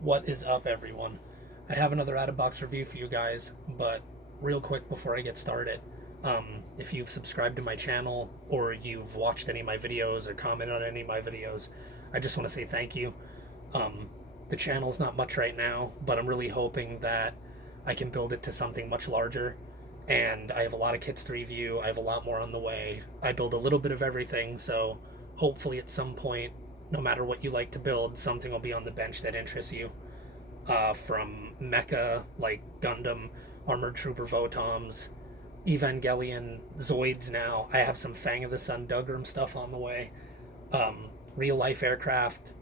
What is up, everyone? I have another out-of-box review for you guys, but real quick before I get started, if you've subscribed to my channel or you've watched any of my videos or commented on any of my videos, I just want to say thank you. Um, the channel's not much right now, but I'm really hoping that I can build it to something much larger. And I have a lot of kits to review. I have a lot more on the way. I build a little bit of everything, so hopefully at some point, no matter what you like to build, something will be on the bench that interests you. From mecha, like Gundam, Armored Trooper Votoms, Evangelion, Zoids now. I have some Fang of the Sun Dougram stuff on the way. Real life aircraft,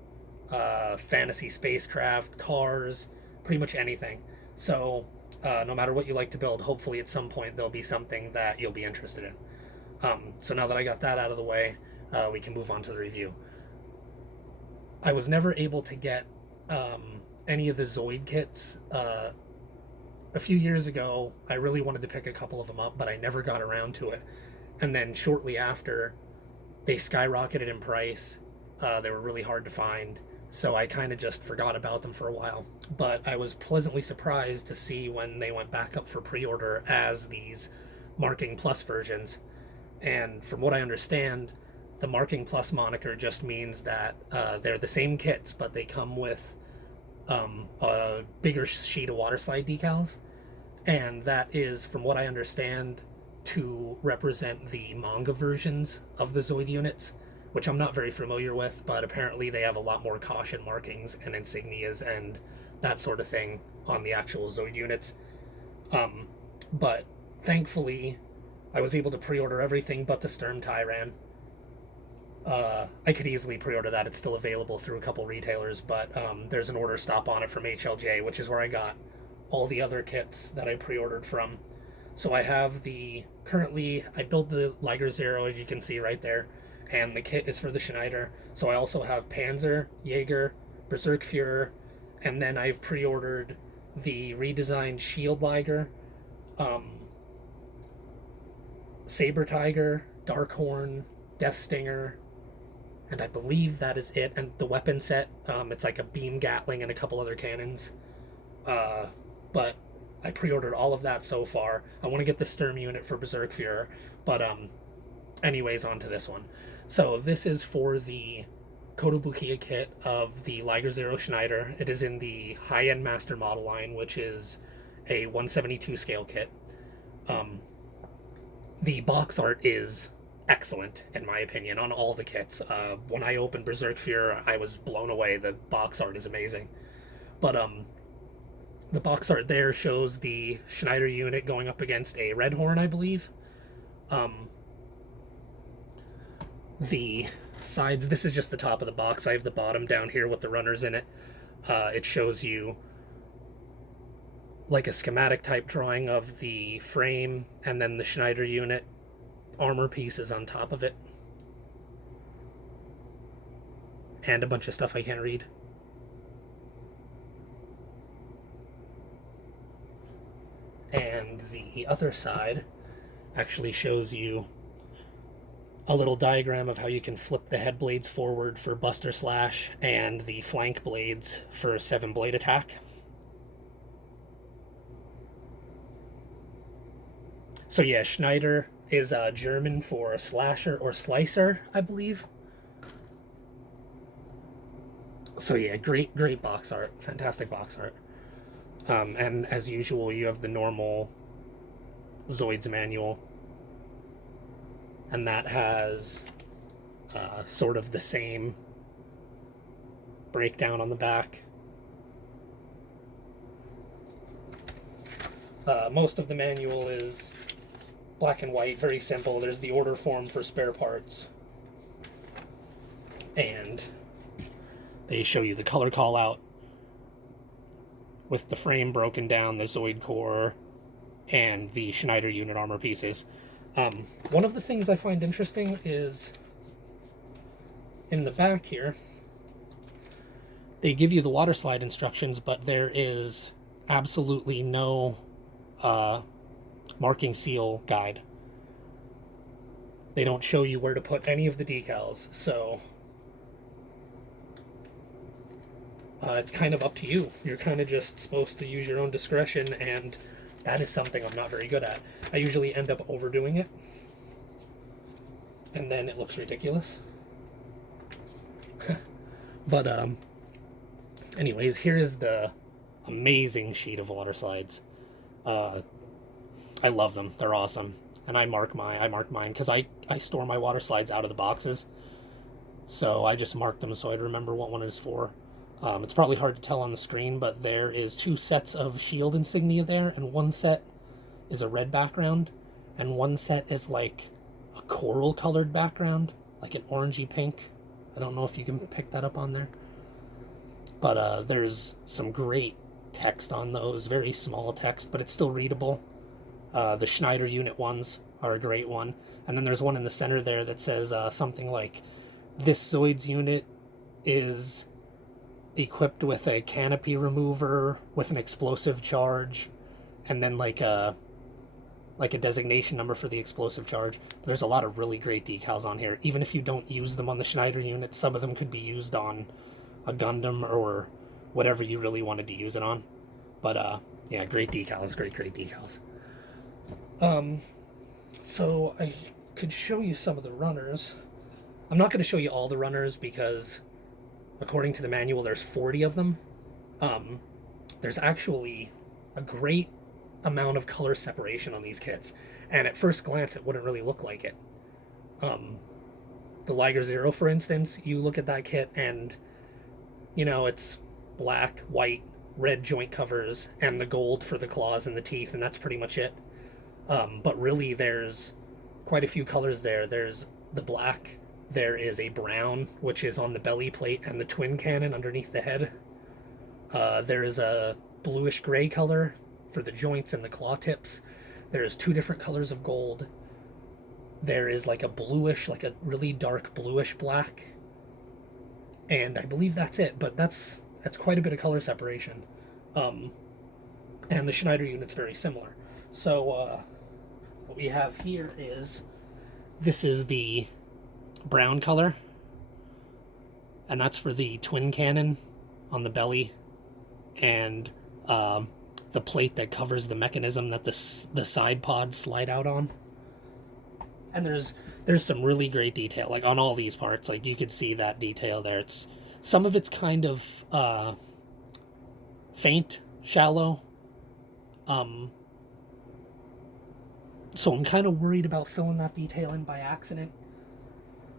fantasy spacecraft, cars, pretty much anything. So, no matter what you like to build, hopefully at some point there'll be something that you'll be interested in. So now that I got that out of the way, we can move on to the review. I was never able to get any of the Zoid kits. A few years ago, I really wanted to pick a couple of them up, but I never got around to it. And then shortly after, they skyrocketed in price. They were really hard to find, so I kind of just forgot about them for a while. But I was pleasantly surprised to see when they went back up for pre-order as these Marking Plus versions. And from what I understand, the Marking Plus moniker just means that they're the same kits, but they come with a bigger sheet of water slide decals. And that is, from what I understand, to represent the manga versions of the Zoid units, which I'm not very familiar with, but apparently they have a lot more caution markings and insignias and that sort of thing on the actual Zoid units. But thankfully, I was able to pre-order everything but the Sturm Tyran. I could easily pre-order that. It's still available through a couple retailers, but there's an order stop on it from HLJ, which is where I got all the other kits that I pre-ordered from. So I have currently, I built the Liger Zero, as you can see right there, and the kit is for the Schneider. So I also have Panzer, Jaeger, Berserk Führer, and then I've pre-ordered the redesigned Shield Liger, Saber Tiger, Darkhorn, Death Stinger, and I believe that is it. And the weapon set, it's like a beam Gatling and a couple other cannons. But I pre-ordered all of that so far. I want to get the Sturm unit for Berserk Führer, but anyways, on to this one. So this is for the Kotobukiya kit of the Liger Zero Schneider. It is in the high-end master model line, which is a 172 scale kit. The box art is excellent, in my opinion, on all the kits. When I opened Berserk Führer, I was blown away. The box art is amazing. But the box art there shows the Schneider unit going up against a Red Horn, I believe. The sides, this is just the top of the box. I have the bottom down here with the runners in it. It shows you like a schematic type drawing of the frame and then the Schneider unit armor pieces on top of it. And a bunch of stuff I can't read. And the other side actually shows you a little diagram of how you can flip the head blades forward for Buster Slash and the flank blades for 7-blade attack. So yeah, Schneider is German for slasher or slicer, I believe. So yeah, great box art, fantastic box art. And as usual, you have the normal Zoids manual, and that has sort of the same breakdown on the back. Most of the manual is black and white, very simple. There's the order form for spare parts, and they show you the color call out with the frame broken down, the Zoid core, and the Schneider unit armor pieces. One of the things I find interesting is in the back here, they give you the water slide instructions, but there is absolutely no marking seal guide. They don't show you where to put any of the decals, so It's kind of up to you. You're kind of just supposed to use your own discretion, and that is something I'm not very good at. I usually end up overdoing it, and then it looks ridiculous. But anyways, here is the amazing sheet of water slides. I love them. They're awesome. And I mark mine because I store my water slides out of the boxes. So I just marked them so I'd remember what one is for. It's probably hard to tell on the screen, but there is 2 sets of shield insignia there, and one set is a red background, and one set is like a coral colored background, like an orangey pink. I don't know if you can pick that up on there. But there's some great text on those, very small text, but it's still readable. The Schneider unit ones are a great one. And then there's one in the center there that says something like, this Zoids unit is equipped with a canopy remover with an explosive charge, and then like a designation number for the explosive charge. There's a lot of really great decals on here. Even if you don't use them on the Schneider unit, some of them could be used on a Gundam or whatever you really wanted to use it on. But yeah, great decals, great decals. So I could show you some of the runners. I'm not going to show you all the runners because according to the manual there's 40 of them. There's actually a great amount of color separation on these kits, and at first glance it wouldn't really look like it. The Liger Zero, for instance, you look at that kit and you know it's black, white, red joint covers, and the gold for the claws and the teeth, and that's pretty much it. But really there's quite a few colors there. There's the black, there is a brown, which is on the belly plate and the twin cannon underneath the head. There is a bluish gray color for the joints and the claw tips. There's 2 different colors of gold. There is like a bluish, like a really dark bluish black. And I believe that's it, but that's quite a bit of color separation. And the Schneider unit's very similar. So what we have here is, this is the brown color, and that's for the twin cannon on the belly, and the plate that covers the mechanism that the side pods slide out on. And there's some really great detail, like on all these parts. Like you could see that detail there. It's some of it's kind of faint, shallow. So I'm kind of worried about filling that detail in by accident,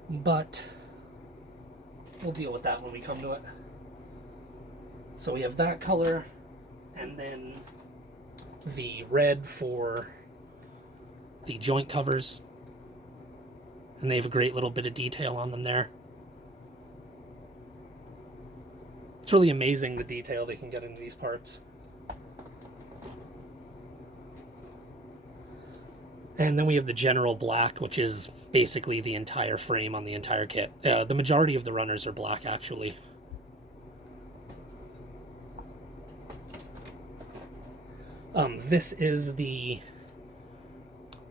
but we'll deal with that when we come to it. So we have that color, and then the red for the joint covers, and they have a great little bit of detail on them there. It's really amazing the detail they can get into these parts. And then we have the general black, which is basically the entire frame on the entire kit. The majority of the runners are black, actually. This is the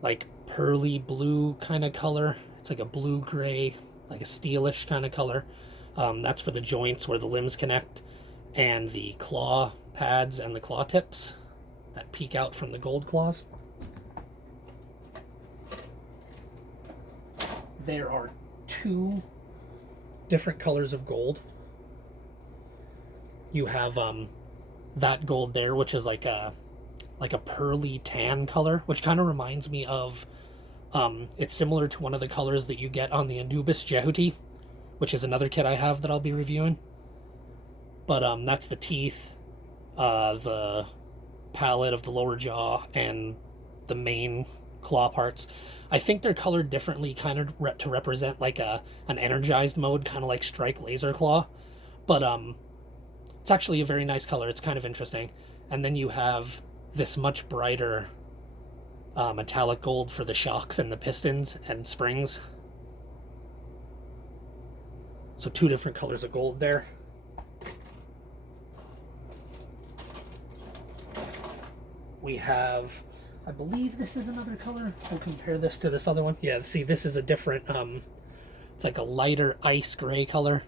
like pearly blue kind of color. It's like a blue-gray, like a steelish kind of color. That's for the joints where the limbs connect, and the claw pads and the claw tips that peek out from the gold claws. There are 2 different colors of gold. You have that gold there, which is like a pearly tan color, which kind of reminds me of it's similar to one of the colors that you get on the Anubis Jehuti, which is another kit I have that I'll be reviewing. But that's the teeth, the palate of the lower jaw, and the main claw parts. I think they're colored differently, kind of to represent like an energized mode, kind of like Strike Laser Claw. But it's actually a very nice color. It's kind of interesting. And then you have this much brighter metallic gold for the shocks and the pistons and springs. So 2 different colors of gold there. We have, I believe this is another color. We'll compare this to this other one. Yeah, see, this is a different, it's like a lighter ice gray color.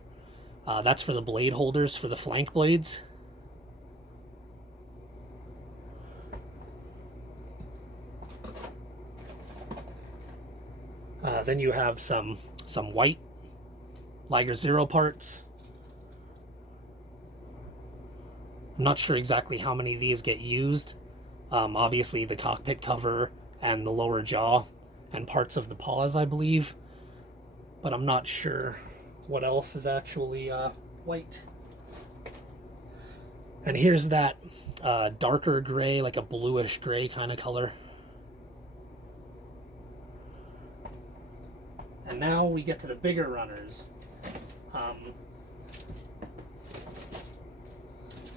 That's for the blade holders for the flank blades. Then you have some white Liger Zero parts. I'm not sure exactly how many of these get used. Obviously the cockpit cover and the lower jaw and parts of the paws, I believe. But I'm not sure what else is actually white. And here's that darker gray, like a bluish gray kind of color. And now we get to the bigger runners.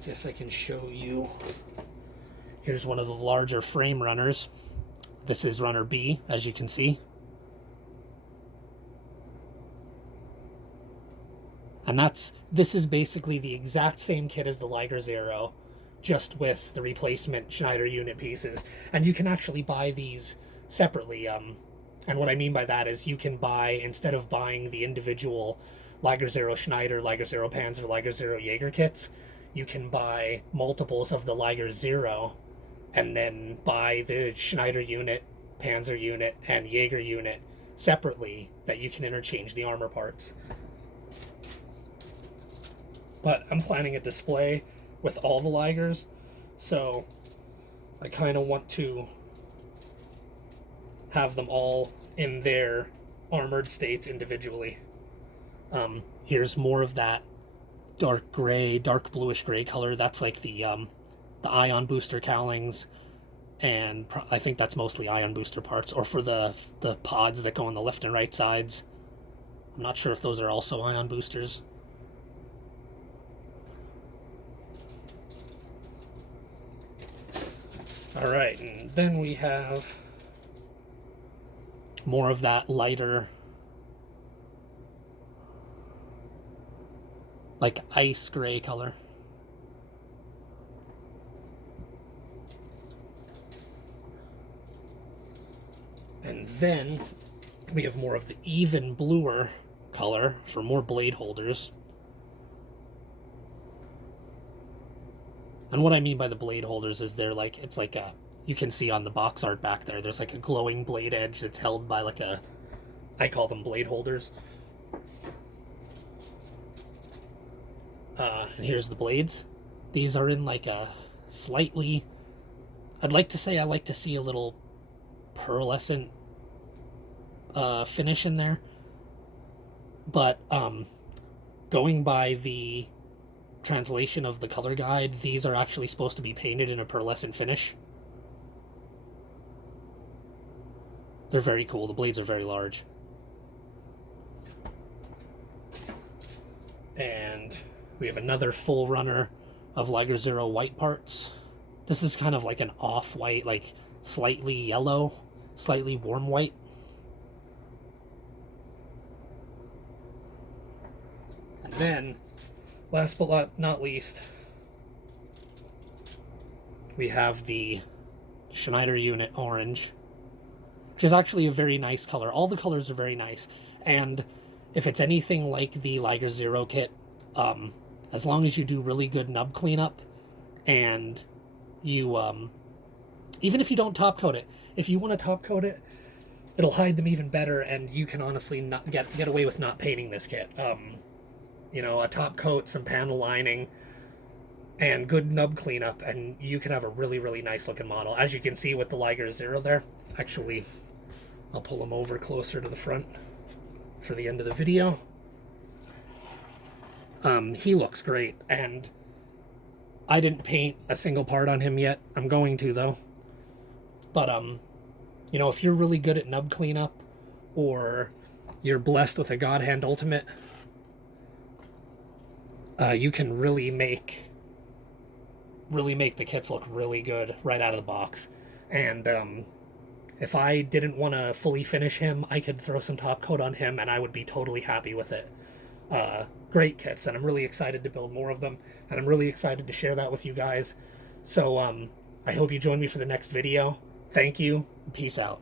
Guess I can show you. Here's one of the larger frame runners. This is runner B, as you can see. And this is basically the exact same kit as the Liger Zero, just with the replacement Schneider unit pieces. And you can actually buy these separately. And what I mean by that is you can buy, instead of buying the individual Liger Zero Schneider, Liger Zero Panzer, Liger Zero Jaeger kits, you can buy multiples of the Liger Zero and then buy the Schneider unit, Panzer unit, and Jaeger unit separately that you can interchange the armor parts. But I'm planning a display with all the Ligers, so I kind of want to have them all in their armored states individually. Here's more of that dark gray, dark bluish gray color. That's like the ion booster cowlings, and I think that's mostly ion booster parts, or for the pods that go on the left and right sides. I'm not sure if those are also ion boosters. All right, and then we have more of that lighter, like ice gray color. And then we have more of the even bluer color for more blade holders. And what I mean by the blade holders is they're like, it's like a, you can see on the box art back there, there's like a glowing blade edge that's held by like a, I call them blade holders. And here's the blades. These are in like a slightly, I'd like to say I like to see a little pearlescent finish in there. But going by the translation of the color guide, these are actually supposed to be painted in a pearlescent finish. They're very cool. The blades are very large. And we have another full runner of Liger Zero white parts. This is kind of like an off-white, like slightly yellow, slightly warm white. And then, last but not least, we have the Schneider unit orange, which is actually a very nice color. All the colors are very nice. And if it's anything like the Liger Zero kit, as long as you do really good nub cleanup, and you, even if you don't top coat it, if you want to top coat it, it'll hide them even better, and you can honestly not get away with not painting this kit. You know, a top coat, some panel lining, and good nub cleanup, and you can have a really, really nice looking model. As you can see with the Liger Zero there. Actually, I'll pull him over closer to the front for the end of the video. He looks great, and I didn't paint a single part on him yet. I'm going to, though. But, you know, if you're really good at nub cleanup, or you're blessed with a God Hand Ultimate, you can really make the kits look really good right out of the box. And if I didn't want to fully finish him, I could throw some top coat on him and I would be totally happy with it. Great kits, and I'm really excited to build more of them, and I'm really excited to share that with you guys. So I hope you join me for the next video. Thank you. Peace out.